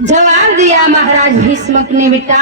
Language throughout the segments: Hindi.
जवाब दिया महाराज भीष्मक ने बेटा,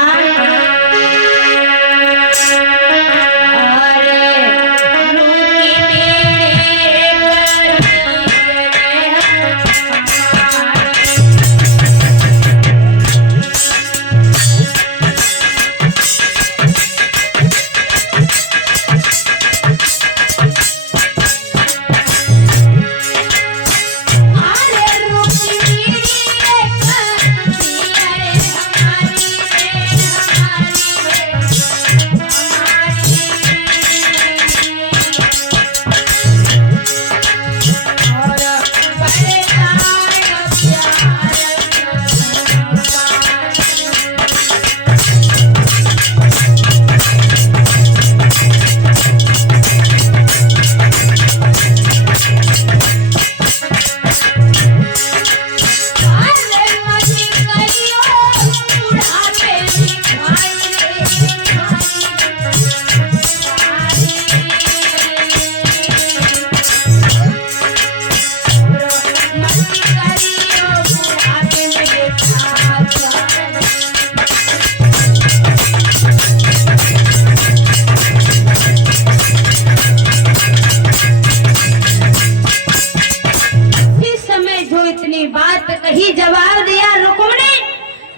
बात कही, जवाब दिया रुक्मिणी,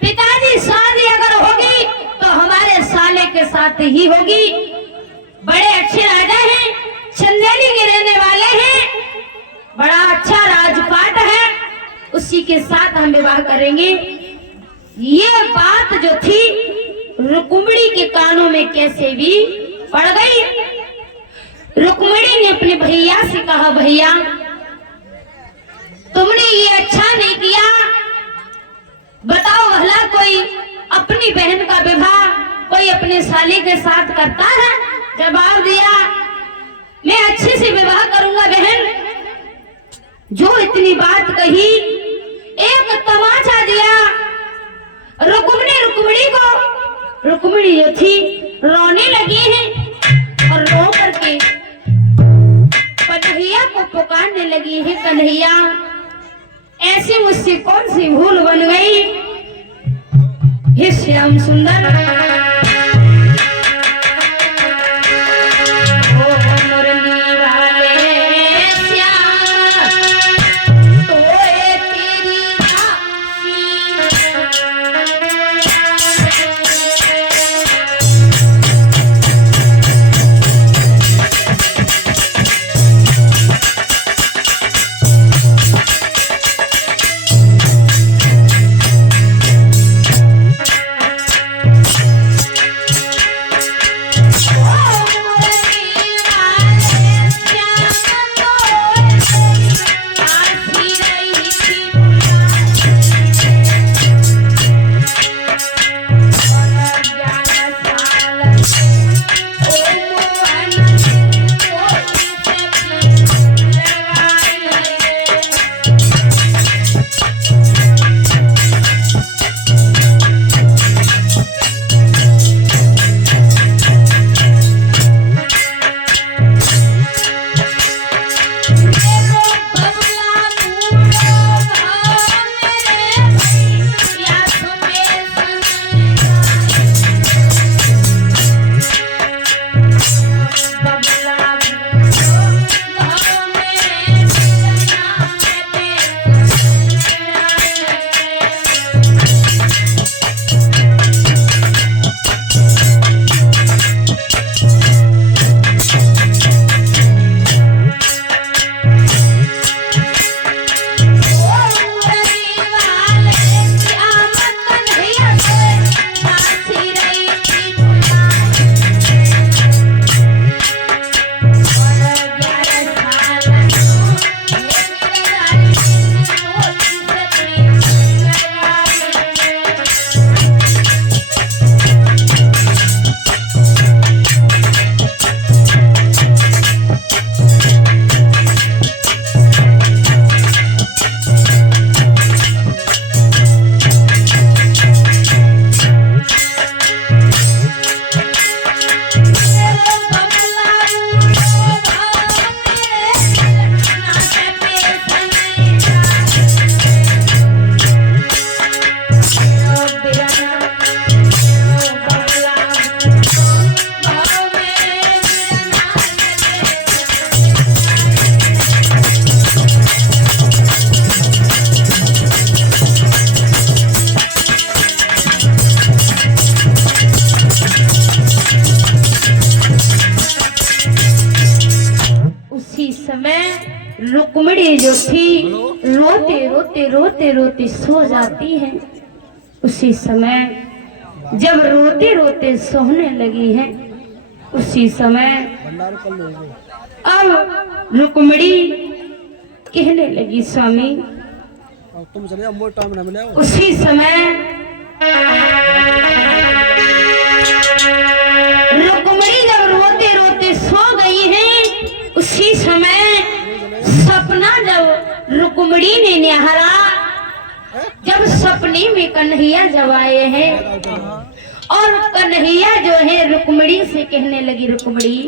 पिताजी शादी अगर होगी तो हमारे साले के साथ ही होगी। बड़े अच्छे राजा हैं, चंदेली के रहने वाले हैं, बड़ा अच्छा राजपाट है, उसी के साथ हम विवाह करेंगे। ये बात जो थी रुक्मिणी के कानों में कैसे भी पड़ गई। रुक्मिणी ने अपने भैया से कहा, भैया तुमने ये अच्छा नहीं किया, बताओ भला कोई अपनी बहन का विवाह कोई अपने साले के साथ करता है? जवाब दिया, मैं अच्छे से विवाह करूंगा बहन। जो इतनी बात कही, एक तमाचा दिया रुक्मिणी को। रुक्मिणी जो थी रोने लगी है और रो करके कन्हैया को पुकारने लगी है, कन्हैया ऐसी मुझसे कौन सी भूल बन गई। हे श्याम सुंदर, रुक्मिणी जो थी रोते रोते रोते रोते सो जाती है। उसी समय जब रोते रोते सोने लगी है, उसी समय अब रुक्मिणी कहने लगी स्वामी, उसी समय रुक्मिणी जब रोते रोते सो गई है, उसी समय सपना जब रुक्मिणी ने निहारा, जब सपने में कन्हैया जब आए हैं और कन्हैया जो है रुक्मिणी से कहने लगी, रुक्मिणी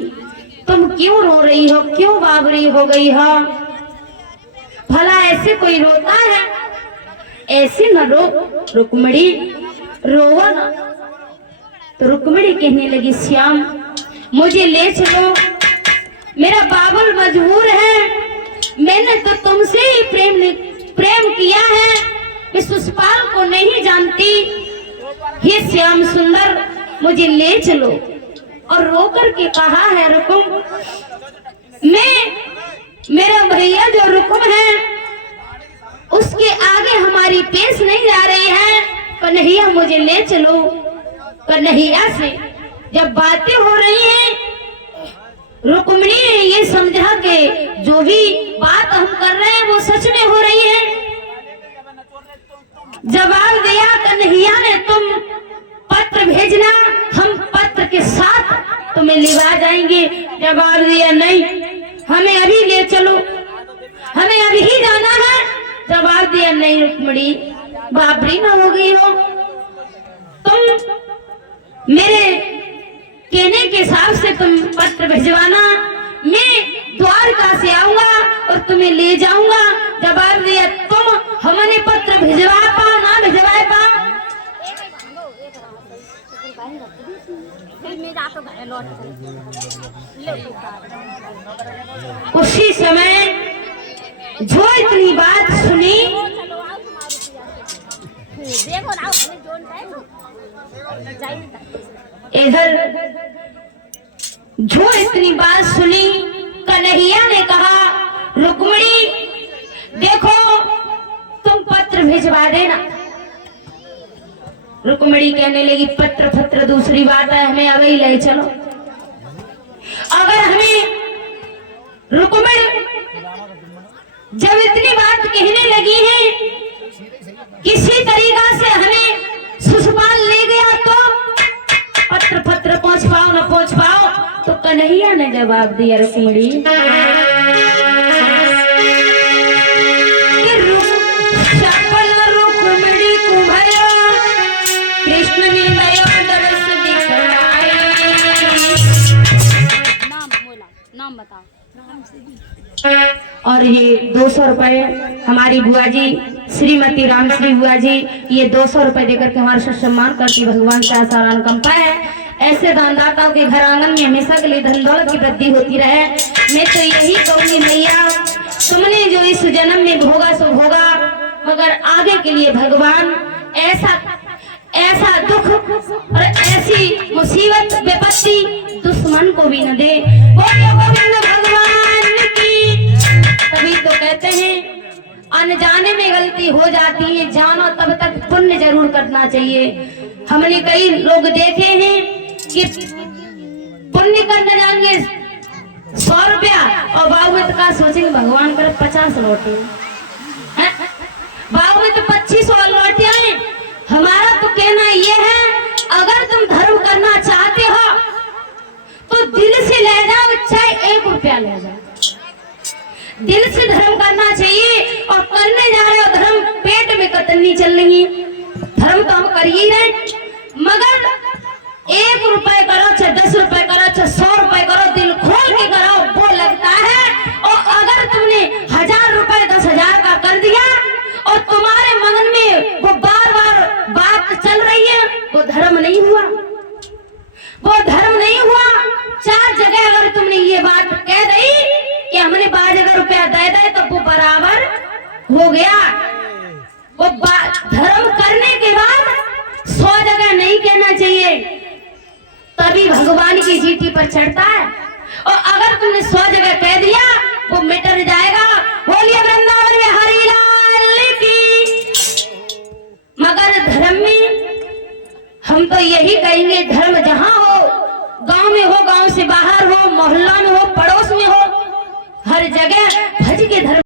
तुम क्यों रो रही हो, क्यों बावरी हो गई हो, भला ऐसे कोई रोता है, ऐसे न रो रुक्मिणी, रोवा ना। तो रुक्मिणी कहने लगी, श्याम मुझे ले चलो, मेरा बाबुल मजबूर है, मैंने तो तुमसे ही प्रेम किया है, मैं सुषपाल को नहीं जानती, हे श्याम सुंदर मुझे ले चलो। और रो करके कहा है रुकुम, मेरा भैया जो रुकुम है उसके आगे हमारी पेश नहीं जा रही है, कन्हैया मुझे ले चलो। कन्हैया से जब बातें हो रही हैं, रुक्मिणी ने ये समझा कि जो भी बात हम कर रहे हैं वो सच में हो रही है। जवाब दिया कन्हैया ने, तुम पत्र भेजना, हम पत्र के साथ तुम्हें लिवा जाएंगे। जवाब दिया नहीं, हमें अभी ले चलो, हमें अभी ही जाना है। जवाब दिया नहीं रुक्मिणी, बाबरी ना हो गई हो, तुम मेरे कहने के हिसाब से तुम पत्र भिजवाना, मैं द्वारका से आऊंगा और तुम्हें ले जाऊंगा। जवाब दिया, तुम हमने पत्र भिजवा पा ना भिजवा पा। उसी समय जो इतनी बात सुनी, इधर जो इतनी बात सुनी, कन्हैया ने कहा, रुक्मिणी देखो तुम पत्र भिजवा देना। रुक्मिणी कहने लगी, पत्र दूसरी बात है, हमें अभी ले चलो। अगर हमें रुक्मिणी जब इतनी बात कहने लगी है, किसी तरीका से हमें सुषपाल ले गया तो पत्र पहुंच पाओ न पहुंच पाओ। तो कन्हैया ने जवाब दिया, रुक्मिणी रुक्मिणी को भयो कृष्ण ने दरस दिखलाए। नाम बताओ। और ये 200 रुपए हमारी बुआ जी श्रीमती रामश्री बुआ जी, ये 200 रुपए देकर के हमारा सम्मान करती, भगवान से आशा और अनुकंपा है। ऐसे दानदाताओं के घर आंगन में हमेशा के लिए धन दौलत की वृद्धि होती रहे। मैं तो यही कहूंगी मैया, तुमने जो इस जन्म में भोगा सो भोगा, मगर आगे के लिए भगवान ऐसा दुख और ऐसी मुसीबत विपत्ति दुश्मन को भी न दे। भगवान की, तभी तो कहते हैं अनजाने में गलती हो जाती है, जानो तब तक पुण्य जरूर करना चाहिए। हमने कई लोग देखे हैं कि पुण्य करने जाएंगे 100 रुपया और बाबू में तो का सोचेंगे भगवान कर 50 लौटे, बाबू में तो 2500 लौटे आए। हमारा तो कहना ये है, अगर तुम धर्म करना चाहते हो तो दिल से ले जाओ, चाहे 1 रुपया ले जाओ, दिल से धर्म करना चाहिए। और करने जा रहे हो धर्म, पेट में कतनी चल रही है, धर्म तो हम कर ही रहे, मगर 1 रुपए करो चाहे 10 रुपए करो चाहे 100 रुपए करो, दिल खोल के करो, वो लगता है। और अगर तुमने 1000 रुपए 10,000 का कर दिया और तुम्हारे मन में वो बार बार बात चल रही है, वो धर्म नहीं हुआ, वो धर्म नहीं हुआ। 4 जगह अगर तुमने ये बात कह दी कि हमने 12 रुपया दे दे तो वो बराबर हो गया। वो धर्म करने के बाद 100 जगह नहीं कहना चाहिए, तभी भगवान की चीटी पर चढ़ता है। और अगर तुमने 100 जगह कह दिया, वो मिट जाएगा, बोलिए वृंदावन में हरि लाल की। मगर धर्म में हम तो यही कहेंगे, धर्म जहां हो, गांव में हो, गांव से बाहर हो, मोहल्ला में हो, पड़ोस में हो, हर जगह भज के धर्म